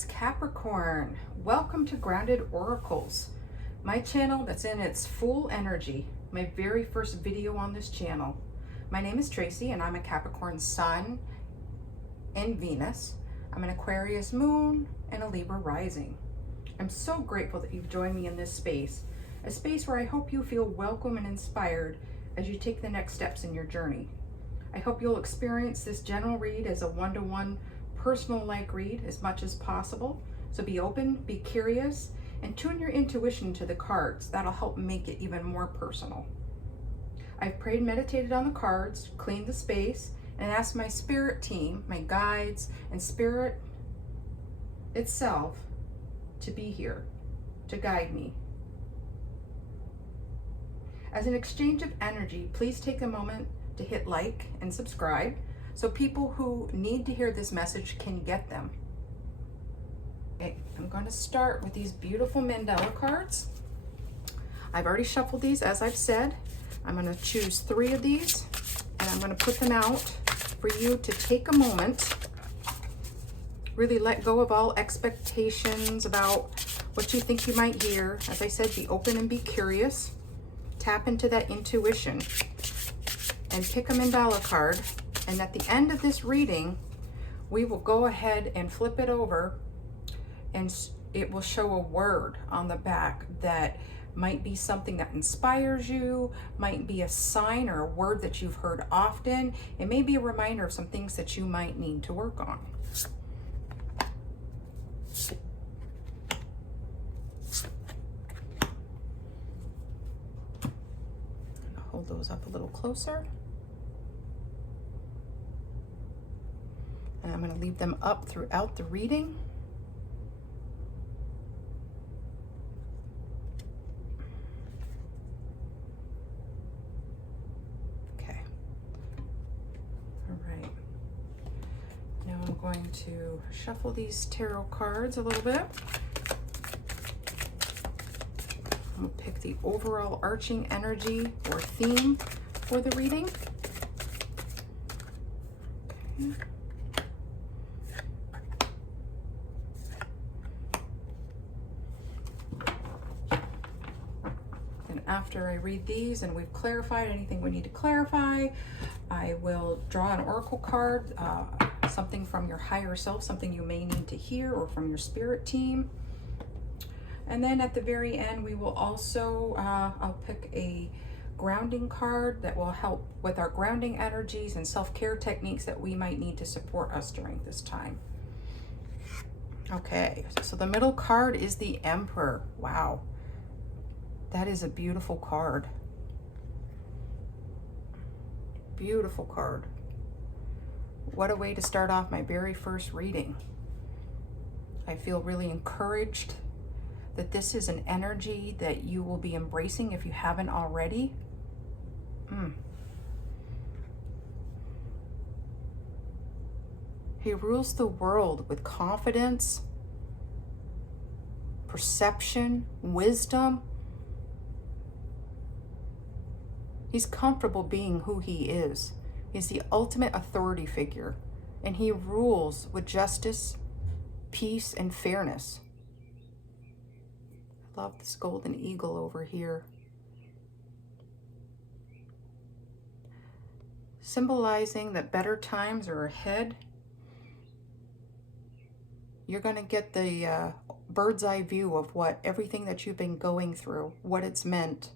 Zodiac's Capricorn. Welcome to Grounded Oracles, my channel that's in its full energy, my very first video on this channel. My name is Tracy and I'm a Capricorn Sun and Venus. I'm an Aquarius Moon and a Libra Rising. I'm so grateful that you've joined me in this space, a space where I hope you feel welcome and inspired as you take the next steps in your journey. I hope you'll experience this general read as a one-to-one personal like read as much as possible. So be open, be curious, and tune your intuition to the cards. That'll help make it even more personal. I've prayed and meditated on the cards, cleaned the space, and asked my spirit team, my guides, and spirit itself to be here, to guide me. As an exchange of energy, please take a moment to hit like and subscribe so people who need to hear this message can get them. Okay, I'm going to start with these beautiful mandala cards. I've already shuffled these, as I've said. I'm going to choose 3 of these and I'm going to put them out for you to take a moment, really let go of all expectations about what you think you might hear. As I said, be open and be curious. Tap into that intuition and pick a mandala card. And at the end of this reading, we will go ahead and flip it over and it will show a word on the back that might be something that inspires you, might be a sign or a word that you've heard often. It may be a reminder of some things that you might need to work on. I'll hold those up a little closer. And I'm going to leave them up throughout the reading. Okay. All right. Now I'm going to shuffle these tarot cards a little bit. I'm going to pick the overall arching energy or theme for the reading. Okay. After I read these and we've clarified anything we need to clarify, I will draw an oracle card, something from your higher self, something you may need to hear, or from your spirit team. And then at the very end, we will also, I'll pick a grounding card that will help with our grounding energies and self-care techniques that we might need to support us during this time. Okay, so the middle card is the Emperor. Wow. That is a beautiful card. Beautiful card. What a way to start off my very first reading. I feel really encouraged that this is an energy that you will be embracing if you haven't already. He rules the world with confidence, perception, wisdom. He's comfortable being who he is. He's the ultimate authority figure, and he rules with justice, peace, and fairness. I love this golden eagle over here. Symbolizing that better times are ahead. You're going to get the bird's eye view of what everything that you've been going through, what it's meant.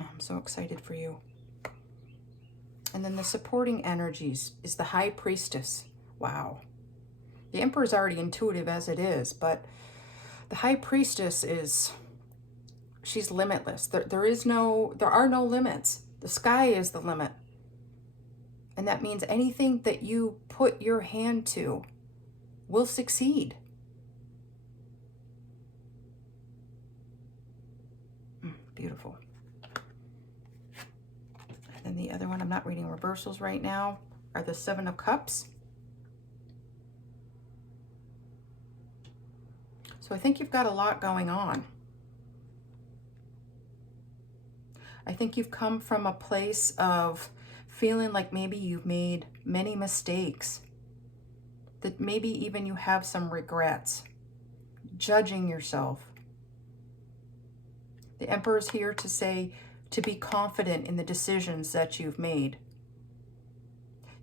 I'm so excited for you. And then the supporting energies is the High Priestess. Wow. The Emperor's already intuitive as it is, but the High Priestess she's limitless. There are no limits. The sky is the limit. And that means anything that you put your hand to will succeed. Beautiful. And the other one, I'm not reading reversals right now, are the 7 of Cups. So I think you've got a lot going on. I think you've come from a place of feeling like maybe you've made many mistakes that maybe even you have some regrets, judging yourself. The Emperor is here to say to be confident in the decisions that you've made.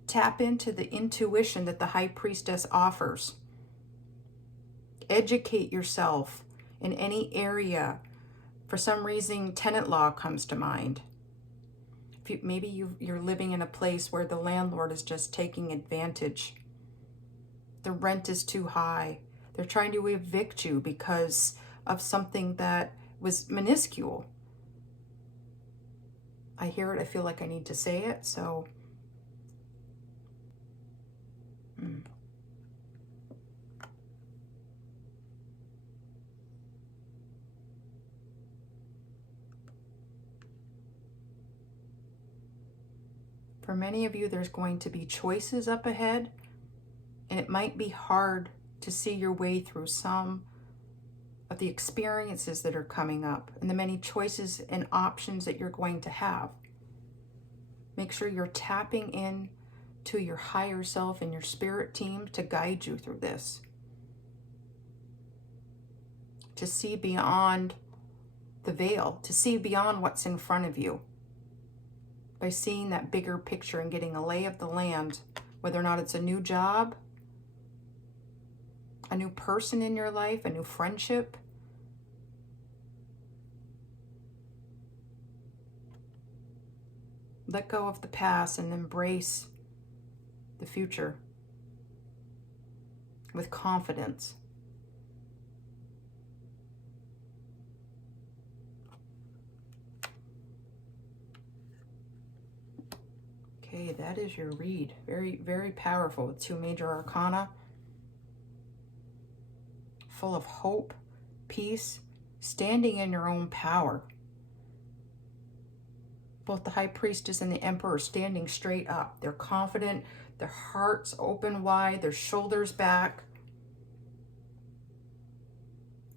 Tap into the intuition that the High Priestess offers. Educate yourself in any area. For some reason, tenant law comes to mind. Maybe you're living in a place where the landlord is just taking advantage. The rent is too high. They're trying to evict you because of something that was minuscule. I hear it. I feel like I need to say it. So, for many of you, there's going to be choices up ahead, and it might be hard to see your way through some of the experiences that are coming up and the many choices and options that you're going to have. Make sure you're tapping in to your higher self and your spirit team to guide you through this. To see beyond the veil, to see beyond what's in front of you. By seeing that bigger picture and getting a lay of the land, whether or not it's a new job, a new person in your life, a new friendship. Let go of the past and embrace the future with confidence. Okay, that is your read. Very, very powerful with 2 major arcana. Full of hope, peace, standing in your own power. Both the High Priestess and the Emperor are standing straight up. They're confident, their hearts open wide, their shoulders back.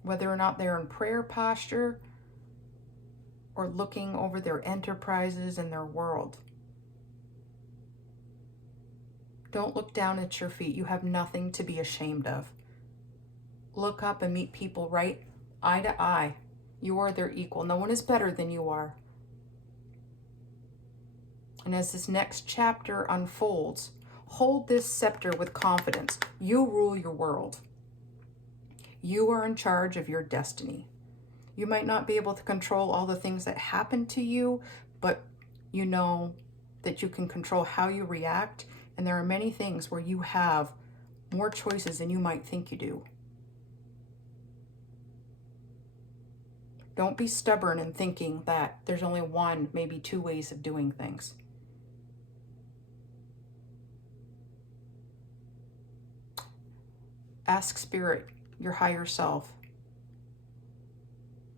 Whether or not they're in prayer posture or looking over their enterprises and their world. Don't look down at your feet. You have nothing to be ashamed of. Look up and meet people right eye to eye. You are their equal. No one is better than you are. And as this next chapter unfolds, hold this scepter with confidence. You rule your world. You are in charge of your destiny. You might not be able to control all the things that happen to you, but you know that you can control how you react. And there are many things where you have more choices than you might think you do. Don't be stubborn in thinking that there's only one, maybe 2 ways of doing things. Ask Spirit, your higher self,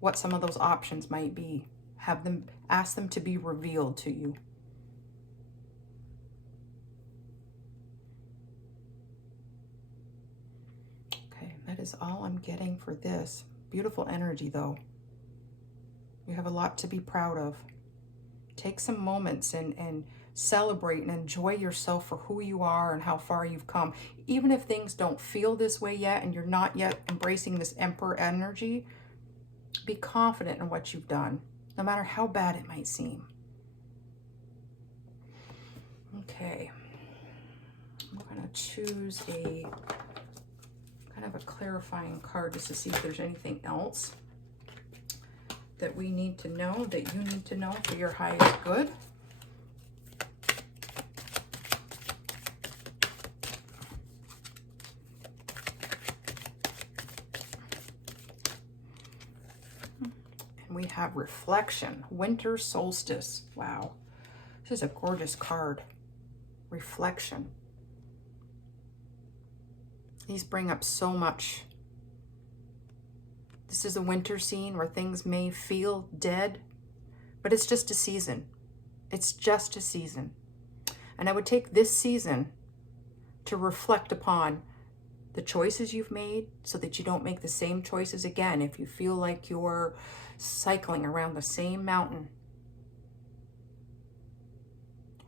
what some of those options might be. Ask them to be revealed to you. Okay, that is all I'm getting for this. Beautiful energy though. You have a lot to be proud of. Take some moments and celebrate and enjoy yourself for who you are and how far you've come. Even if things don't feel this way yet and you're not yet embracing this Emperor energy, be confident in what you've done, no matter how bad it might seem. Okay. I'm going to choose a kind of a clarifying card just to see if there's anything else that we need to know, that you need to know for your highest good. And we have reflection, winter solstice. Wow, this is a gorgeous card. Reflection. These bring up so much. This is a winter scene where things may feel dead, but it's just a season. It's just a season. And I would take this season to reflect upon the choices you've made so that you don't make the same choices again if you feel like you're cycling around the same mountain.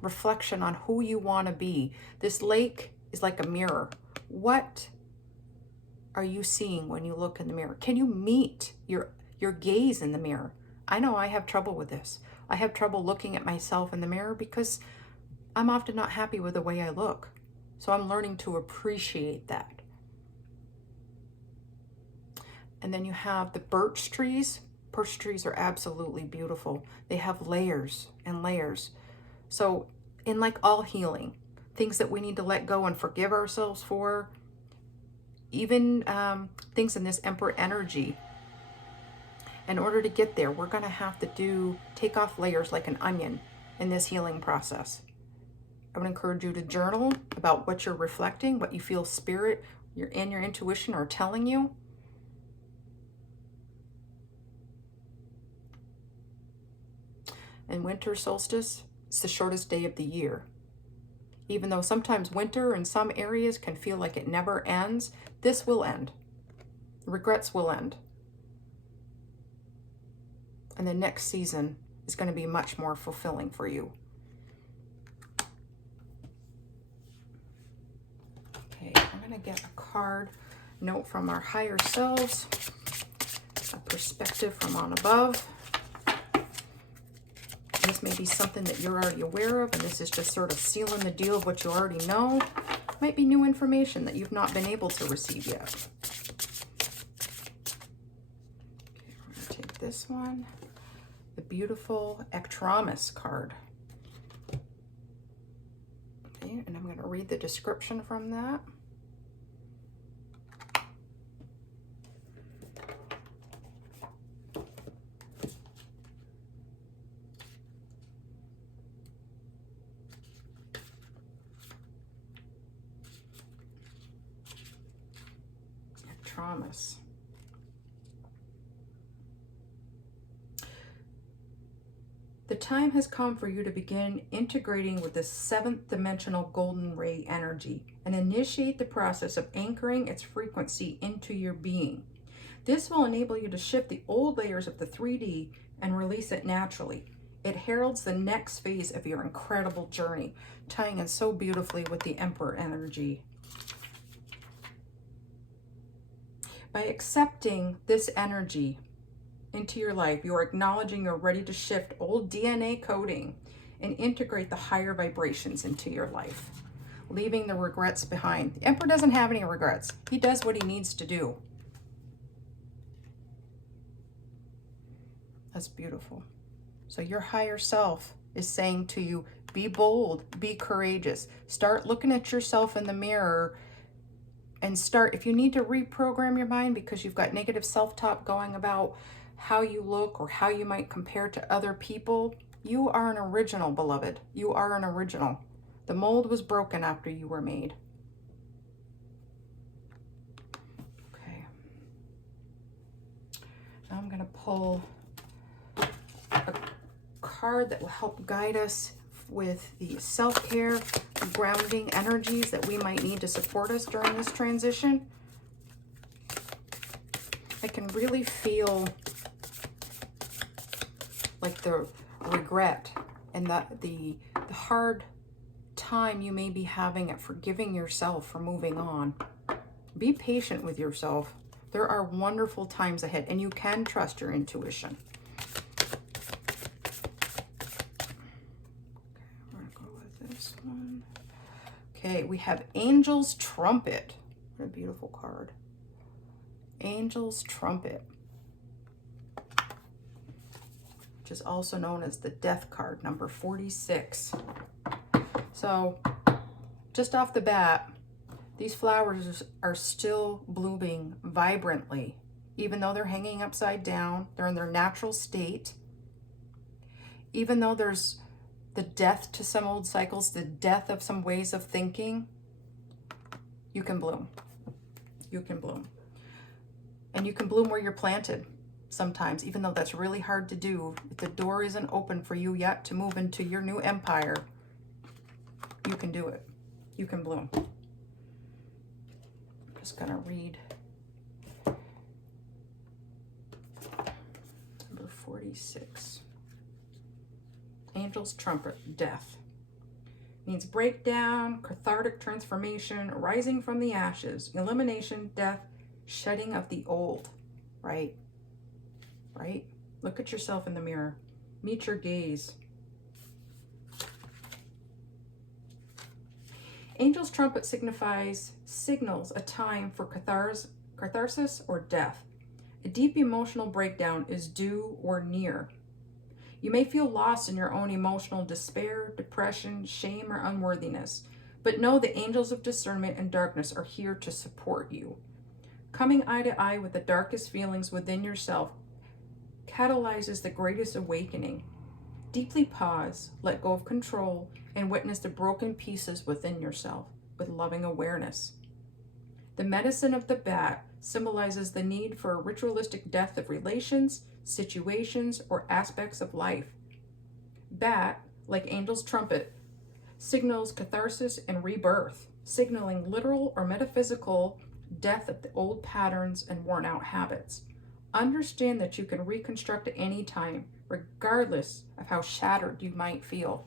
Reflection on who you want to be. This lake is like a mirror. What are you seeing when you look in the mirror? Can you meet your gaze in the mirror? I know I have trouble with this. I have trouble looking at myself in the mirror because I'm often not happy with the way I look. So I'm learning to appreciate that. And then you have the birch trees. Birch trees are absolutely beautiful. They have layers and layers. So in like all healing, things that we need to let go and forgive ourselves for, even things in this Emperor energy, in order to get there, we're going to have to take off layers like an onion in this healing process. I would encourage you to journal about what you're reflecting, what you feel spirit, your intuition are telling you. And winter solstice, it's the shortest day of the year. Even though sometimes winter in some areas can feel like it never ends, this will end. Regrets will end. And the next season is going to be much more fulfilling for you. Okay, I'm going to get a card, note from our higher selves, a perspective from on above. This may be something that you're already aware of, and this is just sort of sealing the deal of what you already know. Might be new information that you've not been able to receive yet. Okay, we're going to take this one, the beautiful Ectromus card. Okay, and I'm going to read the description from that. Promise. The time has come for you to begin integrating with the 7th dimensional golden ray energy and initiate the process of anchoring its frequency into your being. This will enable you to shift the old layers of the 3D and release it naturally. It heralds the next phase of your incredible journey, tying in so beautifully with the Emperor energy. By accepting this energy into your life, you're acknowledging you're ready to shift old DNA coding and integrate the higher vibrations into your life, leaving the regrets behind. The Emperor doesn't have any regrets. He does what he needs to do. That's beautiful. So your higher self is saying to you, be bold, be courageous. Start looking at yourself in the mirror and start, if you need to reprogram your mind because you've got negative self-talk going about how you look or how you might compare to other people, you are an original, beloved. You are an original. The mold was broken after you were made. Okay. Now I'm going to pull a card that will help guide us with the self-care, grounding energies that we might need to support us during this transition. I can really feel like the regret and the hard time you may be having at forgiving yourself for moving on. Be patient with yourself. There are wonderful times ahead, and you can trust your intuition. Okay, we have Angel's Trumpet. What a beautiful card. Angel's Trumpet, which is also known as the Death card, number 46. So, just off the bat, these flowers are still blooming vibrantly. Even though they're hanging upside down, they're in their natural state. Even though there's the death to some old cycles, the death of some ways of thinking, you can bloom. You can bloom. And you can bloom where you're planted sometimes, even though that's really hard to do. If the door isn't open for you yet to move into your new empire, you can do it. You can bloom. I'm just going to read number 46. Angel's Trumpet, Death. Means breakdown, cathartic transformation, rising from the ashes, elimination, death, shedding of the old. Right? Right? Look at yourself in the mirror. Meet your gaze. Angel's trumpet signals a time for catharsis or death. A deep emotional breakdown is due or near. You may feel lost in your own emotional despair, depression, shame, or unworthiness, but know the angels of discernment and darkness are here to support you. Coming eye to eye with the darkest feelings within yourself catalyzes the greatest awakening. Deeply pause, let go of control, and witness the broken pieces within yourself with loving awareness. The medicine of the bat symbolizes the need for a ritualistic death of relations, situations, or aspects of life. Bat, like Angel's trumpet, signals catharsis and rebirth, signaling literal or metaphysical death of the old patterns and worn out habits. Understand that you can reconstruct at any time, regardless of how shattered you might feel.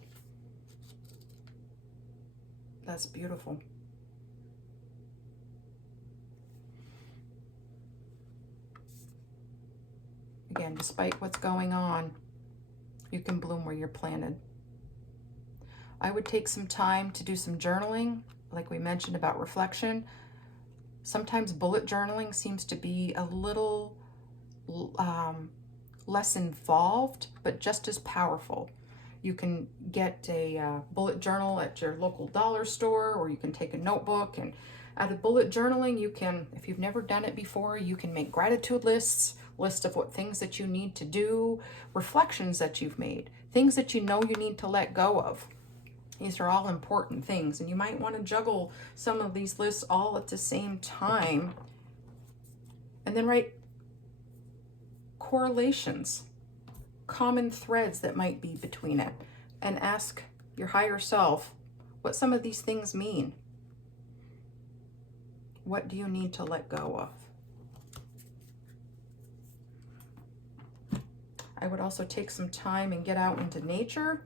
That's beautiful. Again, despite what's going on, you can bloom where you're planted. I would take some time to do some journaling, like we mentioned about reflection. Sometimes bullet journaling seems to be a little less involved, but just as powerful. You can get a bullet journal at your local dollar store, or you can take a notebook, and out of bullet journaling, you can, if you've never done it before, you can make gratitude lists, list of what things that you need to do, reflections that you've made, things that you know you need to let go of. These are all important things, and you might want to juggle some of these lists all at the same time, and then write correlations, common threads that might be between it, and ask your higher self what some of these things mean. What do you need to let go of? I would also take some time and get out into nature.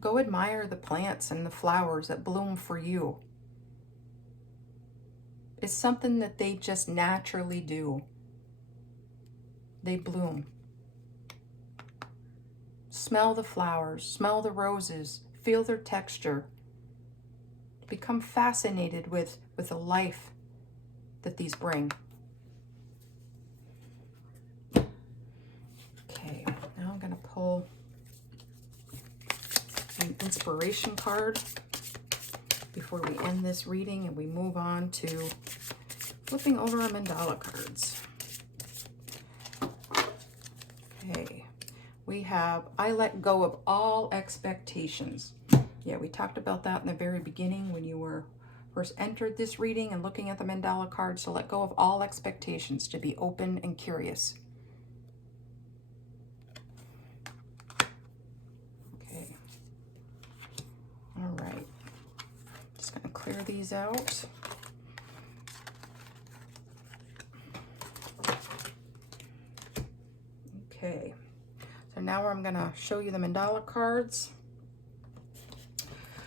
Go admire the plants and the flowers that bloom for you. It's something that they just naturally do. They bloom. Smell the flowers, smell the roses, feel their texture. Become fascinated with the life that these bring. Okay, now I'm going to pull an inspiration card before we end this reading and we move on to flipping over our mandala cards. Okay, we have I let go of all expectations. Yeah, we talked about that in the very beginning when you were first entered this reading and looking at the mandala cards, to let go of all expectations, to be open and curious. Okay. All right. Just going to clear these out. Okay. So now I'm going to show you the mandala cards.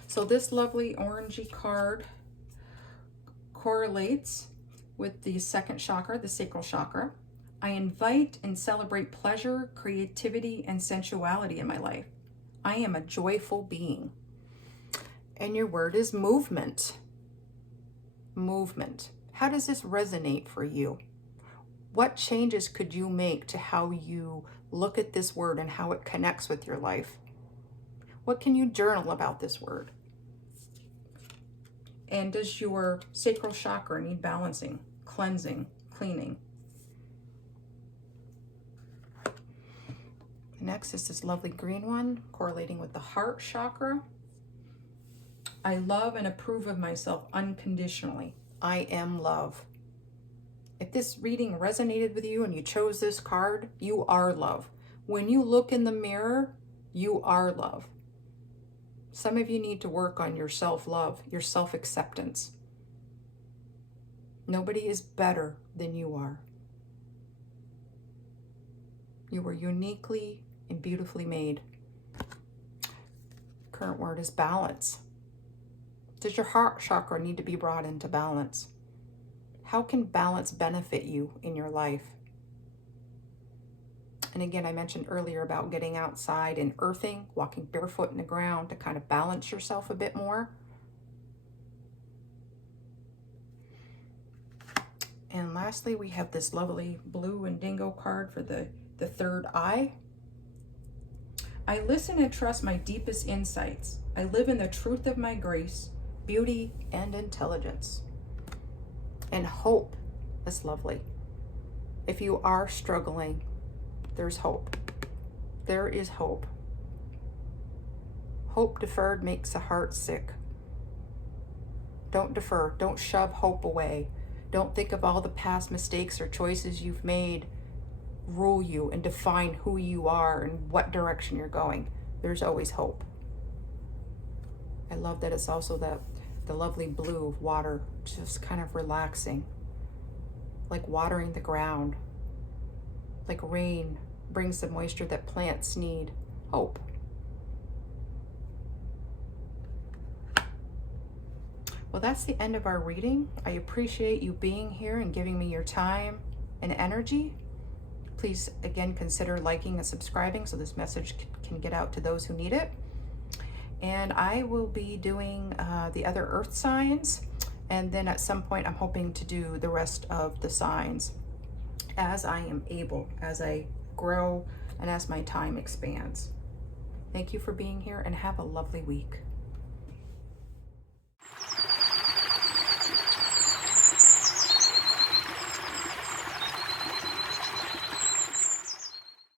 So this lovely orangey card correlates with the second chakra, the sacral chakra. I invite and celebrate pleasure, creativity, and sensuality in my life. I am a joyful being. And your word is movement. Movement. How does this resonate for you? What changes could you make to how you look at this word and how it connects with your life? What can you journal about this word? And does your sacral chakra need balancing, cleansing, cleaning? Next is this lovely green one, correlating with the heart chakra. I love and approve of myself unconditionally. I am love. If this reading resonated with you and you chose this card, you are love. When you look in the mirror, you are love. Some of you need to work on your self-love, your self-acceptance. Nobody is better than you are. You were uniquely and beautifully made. Current word is balance. Does your heart chakra need to be brought into balance? How can balance benefit you in your life? And again, I mentioned earlier about getting outside and earthing, walking barefoot in the ground to kind of balance yourself a bit more. And lastly, we have this lovely blue indigo card for the third eye. I listen and trust my deepest insights. I live in the truth of my grace, beauty, and intelligence. And hope is lovely. If you are struggling, there's hope. There is hope. Hope deferred makes the heart sick. Don't defer. Don't shove hope away. Don't think of all the past mistakes or choices you've made rule you and define who you are and what direction you're going. There's always hope. I love that it's also the lovely blue of water, just kind of relaxing, like watering the ground, like rain brings the moisture that plants need. Hope. Well, that's the end of our reading. I appreciate you being here and giving me your time and energy. Please, again, consider liking and subscribing so this message can get out to those who need it. And I will be doing the other earth signs. And then at some point, I'm hoping to do the rest of the signs as I am able, as I grow and as my time expands. Thank you for being here and have a lovely week.